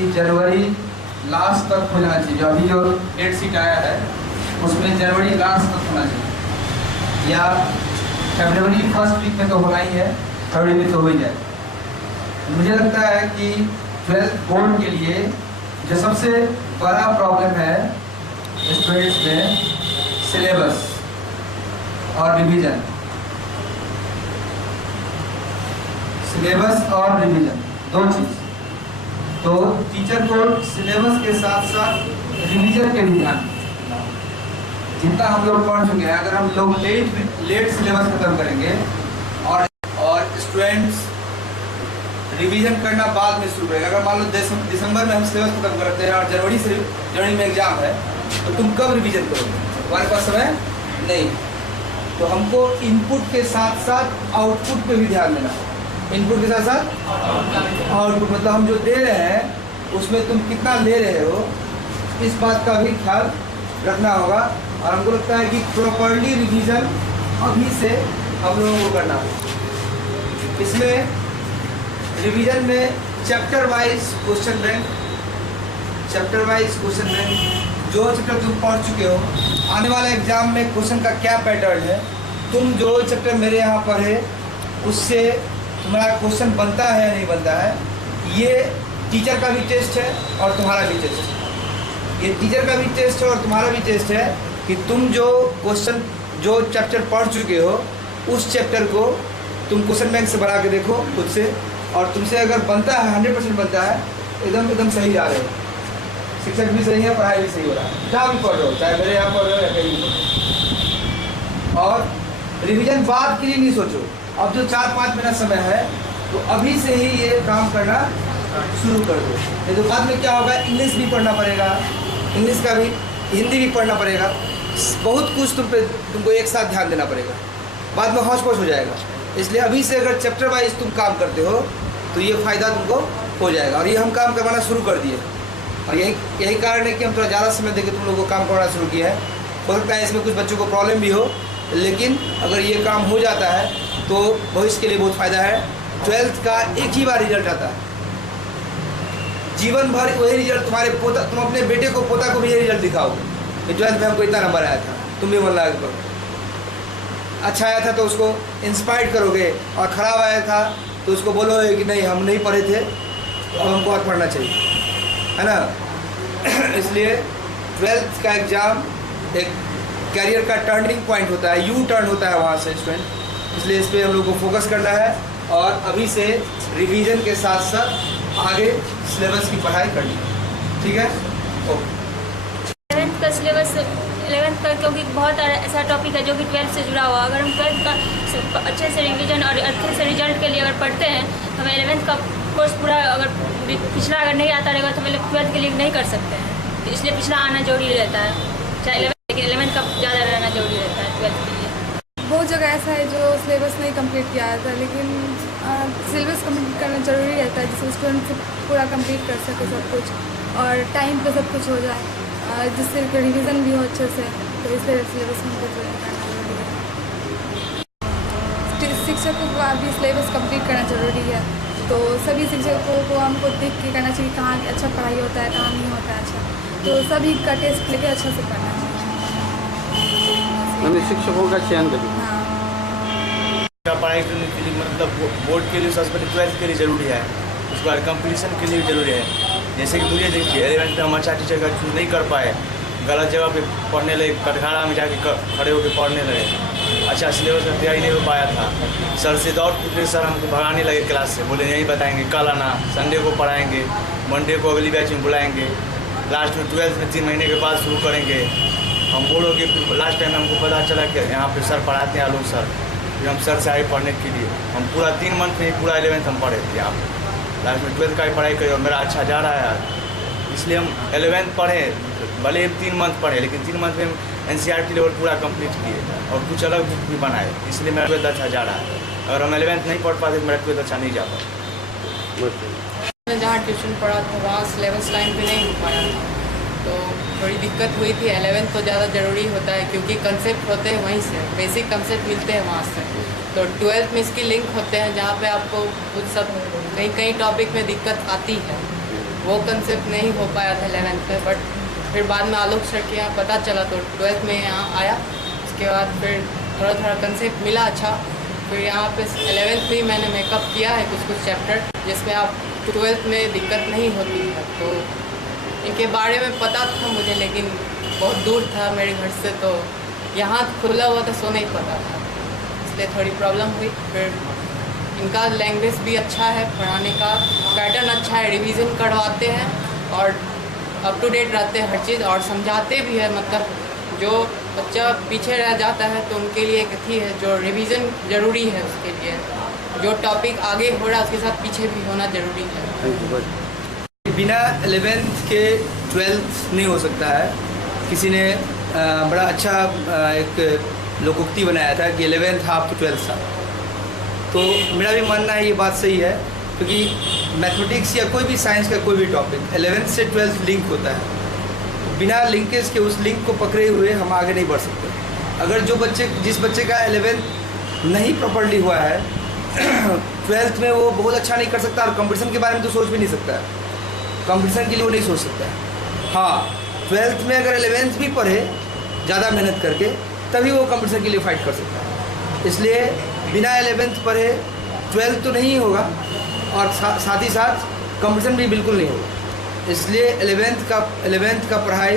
कि जनवरी लास्ट तक हो जाना चाहिए। जो अभी जो डेट शीट आया है उसमें जनवरी लास्ट तक होना चाहिए, या फरवरी फर्स्ट वीक में तो होना ही है, फरवरी में तो हो ही जाए। मुझे लगता है कि 12th बोर्ड के लिए जो सबसे बड़ा प्रॉब्लम है स्टूडेंट्स में, सिलेबस और रिवीजन। सिलेबस और रिवीजन दो चीज। तो टीचर को सिलेबस के साथ साथ रिवीजन के भी ध्यान, जितना हम लोग पढ़ चुके हैं, अगर हम लोग लेट सिलेबस खत्म करेंगे और स्टूडेंट्स रिवीजन करना बाद में शुरू करेगा। अगर मान लो दिसंबर में हम सिलेबस खत्म करते हैं और जनवरी में एग्जाम है, तो तुम कब रिवीजन करोगे? हमारे पास समय नहीं। तो हमको इनपुट के साथ साथ आउटपुट पे भी ध्यान देना। इनपुट के साथ साथ आउटपुट, मतलब हम जो दे रहे हैं उसमें तुम कितना ले रहे हो, इस बात का भी ख्याल रखना होगा। और हमको लगता है कि प्रॉपर्ली रिवीजन अभी से हम लोगों को करना होगा। इसमें रिवीजन में चैप्टर वाइज क्वेश्चन बैंक, जो चैप्टर तुम पढ़ चुके हो, आने वाले एग्जाम में क्वेश्चन का क्या पैटर्न है, तुम जो चैप्टर मेरे यहाँ पढ़े उससे तुम्हारा क्वेश्चन बनता है या नहीं बनता है, ये टीचर का भी टेस्ट है और तुम्हारा भी टेस्ट है। ये टीचर का भी टेस्ट है और तुम्हारा भी टेस्ट है कि तुम जो क्वेश्चन जो चैप्टर पढ़ चुके हो उस चैप्टर को तुम क्वेश्चन बैंक से बना के देखो खुद से, और तुमसे अगर बनता है 100% बनता है, एकदम सही जा रहे हो, शिक्षक भी सही है, पढ़ाई भी सही हो रहा है, जहाँ भी पढ़ रहे हो, चाहे मेरे यहाँ पढ़ रहे हो या कहीं भी पढ़ रहे हो। और रिवीजन बाद के लिए नहीं सोचो, अब जो 4-5 मिनट समय है तो अभी से ही ये काम करना शुरू कर दो। नहीं तो बाद में क्या होगा, इंग्लिश भी पढ़ना पड़ेगा, इंग्लिश का भी, हिंदी भी पढ़ना पड़ेगा, बहुत कुछ तुमको एक साथ ध्यान देना पड़ेगा, बाद में हौच-पौच हो जाएगा। इसलिए अभी से अगर चैप्टर वाइज तुम काम करते हो तो ये फ़ायदा तुमको हो जाएगा। और ये हम काम करवाना शुरू कर दिए, और यही कारण है कि हम थोड़ा ज़्यादा समय देकर तुम लोगों को काम करवाना शुरू किया है। हो सकता है इसमें कुछ बच्चों को प्रॉब्लम भी हो, लेकिन अगर ये काम हो जाता है तो भविष्य के लिए बहुत फ़ायदा है। 12th का एक ही बार रिजल्ट आता है, जीवन भर वही रिजल्ट, तुम अपने बेटे को, पोता को भी यही रिजल्ट दिखाओगे कि 12th में हमको इतना नंबर आया था, तुम भी मन लगा करो। अच्छा आया था तो उसको इंस्पायर करोगे, और ख़राब आया था तो उसको बोलोगे कि नहीं हम नहीं पढ़े थे, तो अब हमको और पढ़ना चाहिए, है ना। इसलिए 12th का एग्ज़ाम एक कैरियर का टर्निंग पॉइंट होता है, यू टर्न होता है वहाँ से स्टूडेंट। इसलिए इस पर हम लोग को फोकस करना है और अभी से रिवीजन के साथ साथ आगे सिलेबस की पढ़ाई करनी है, ठीक है। ओके। 11th का सिलेबस, 11th का क्योंकि बहुत ऐसा टॉपिक है जो कि 12th से जुड़ा हुआ, अगर हम 12th का अच्छे से रिवीजन और अच्छे से रिजल्ट के लिए अगर पढ़ते हैं तो हमें 11th का कोर्स पूरा, अगर पिछला अगर नहीं आता रहेगा तो हम 12th के लिए नहीं कर सकते हैं। तो इसलिए पिछला आना जरूरी रहता है, चाहे 11th, लेकिन 11th का ज़्यादा रहना जरूरी रहता है 12th के लिए। बहुत जगह ऐसा है जो सिलेबस नहीं कंप्लीट किया था, लेकिन सिलेबस कंप्लीट करना ज़रूरी रहता है जिससे स्टूडेंट से पूरा कंप्लीट कर सके सब कुछ, और टाइम पे सब कुछ हो जाए, जिससे रिवीजन भी हो अच्छे से। तो इसलिए सिलेबस कंप्लीट करना ज़रूरी है। शिक्षकों को अभी सिलेबस कंप्लीट करना ज़रूरी है, तो सभी शिक्षकों को हमको देख के करना चाहिए कहाँ अच्छा पढ़ाई होता है, कहाँ नहीं होता है अच्छा, तो सभी का टेस्ट लेके अच्छा से करना चाहिए। शिक्षकों का चयन करें पढ़ाई करने के लिए, मतलब बोर्ड के लिए सबसे पहले 12th के लिए ज़रूरी है, उसके बाद कंपटीशन के लिए भी ज़रूरी है। जैसे कि मुझे देखिए 11th में हम अच्छा टीचर का चूज़ नहीं कर पाए, गलत जगह पे पढ़ने लगे, कटघारा में जाके खड़े होकर पढ़ने लगे, अच्छा सिलेबस का तैयारी नहीं हो पाया था, सर से दौड़ कूद सर हमको भगाने लगे क्लास से, बोले यही बताएंगे कल आना, संडे को पढ़ाएंगे, मंडे को अगली बैच में बुलाएंगे, लास्ट में 12th में 3 महीने के बाद शुरू करेंगे। हम बोलोगे, लास्ट टाइम हमको पता चला कि यहाँ पे सर पढ़ाते हैं आलोक सर, फिर हम सर से आए पढ़ने के लिए, हम पूरा 3 मंथ में ही पूरा 11th हम पढ़े थे यहाँ पे, लास्ट में 12th का ही पढ़ाई करी और मेरा अच्छा जा रहा है यार। इसलिए हम 11th पढ़े, भले 3 मंथ पढ़े, लेकिन 3 मंथ में हम NCERT लेवल पूरा कंप्लीट किए और कुछ अलग बुक भी बनाए, इसलिए मेरा 12th अच्छा जा रहा है। अगर हम 11th नहीं पढ़ पाते तो मेरा 12th अच्छा नहीं जा पाता। मैं जहाँ ट्यूशन पढ़ा था वहाँ सिलेबस टाइम पे नहीं हो पाया था, तो थोड़ी दिक्कत हुई थी। 11th तो ज़्यादा ज़रूरी होता है क्योंकि कंसेप्ट होते हैं वहीं से, बेसिक कंसेप्ट मिलते हैं वहाँ से। तो 12th में इसकी लिंक होते हैं जहाँ पे आपको कुछ सब कहीं टॉपिक में दिक्कत आती है, वो कंसेप्ट नहीं हो पाया था 11th में, बट फिर बाद में आलोक सर के यहाँ पता चला तो 12th में यहाँ आया। उसके बाद फिर थोड़ा थोड़ा कंसेप्ट मिला अच्छा। फिर यहाँ पे 11th में मैंने मेकअप किया है कुछ चैप्टर, जिसमें आप 12th में दिक्कत नहीं होती है। तो इनके बारे में पता था मुझे, लेकिन बहुत दूर था मेरे घर से, तो यहाँ खुला हुआ था सो नहीं पता था, इसलिए थोड़ी प्रॉब्लम हुई। फिर इनका लैंग्वेज भी अच्छा है, पढ़ाने का पैटर्न अच्छा है, रिवीजन करवाते हैं और अप टू डेट रहते हैं हर चीज़, और समझाते भी है। मतलब जो बच्चा पीछे रह जाता है तो उनके लिए एक थी है जो रिवीजन ज़रूरी है, उसके लिए जो टॉपिक आगे हो रहा है उसके साथ पीछे भी होना ज़रूरी है। बिना 11th के 12th नहीं हो सकता है। किसी ने बड़ा अच्छा एक लोकोक्ति बनाया था कि 11th हाफ तो 12th हाफ। तो मेरा भी मानना है ये बात सही है, क्योंकि मैथमेटिक्स या कोई भी साइंस का कोई भी टॉपिक 11th से 12th लिंक होता है। बिना लिंकेज के उस लिंक को पकड़े हुए हम आगे नहीं बढ़ सकते। अगर जिस बच्चे का 11th नहीं प्रॉपरली हुआ है 12th में वो बहुत अच्छा नहीं कर सकता, और कंपटीशन के बारे में तो सोच भी नहीं सकता है। कंपटीशन के लिए वो नहीं सोच सकता है। हाँ, 12th में अगर 11th भी पढ़े ज़्यादा मेहनत करके, तभी वो कंपटीशन के लिए फाइट कर सकता है। इसलिए बिना 11th पढ़े 12th तो नहीं होगा, और साथ ही साथ कंपटीशन भी बिल्कुल नहीं होगा। इसलिए 11th का पढ़ाई